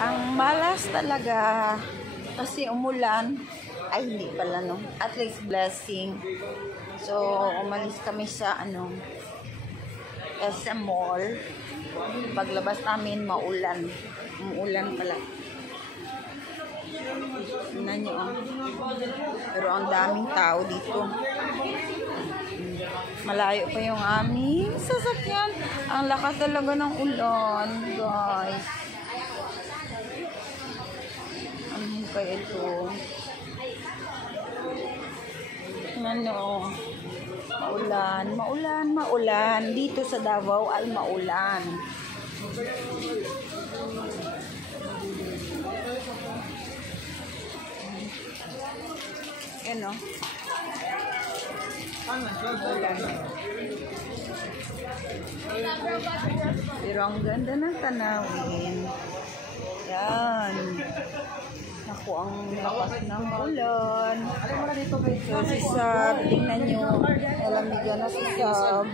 Ang malas talaga kasi umulan. Ay, hindi pala no. At least blessing. So, umalis kami sa SM Mall. Paglabas namin, maulan. Umuulan pala. Tingnan nyo. Pero ang daming tao dito. Malayo pa yung aming sasakyan. Ang lakas talaga ng ulan, guys. Ano kaya ito? Ano? Maulan. Dito sa Davao ay maulan. Ano? Pero ang ganda ng tanawin. Yan. Ako ang lakas ng ulan. So si Sab, tingnan nyo. Alamigan na si Sab.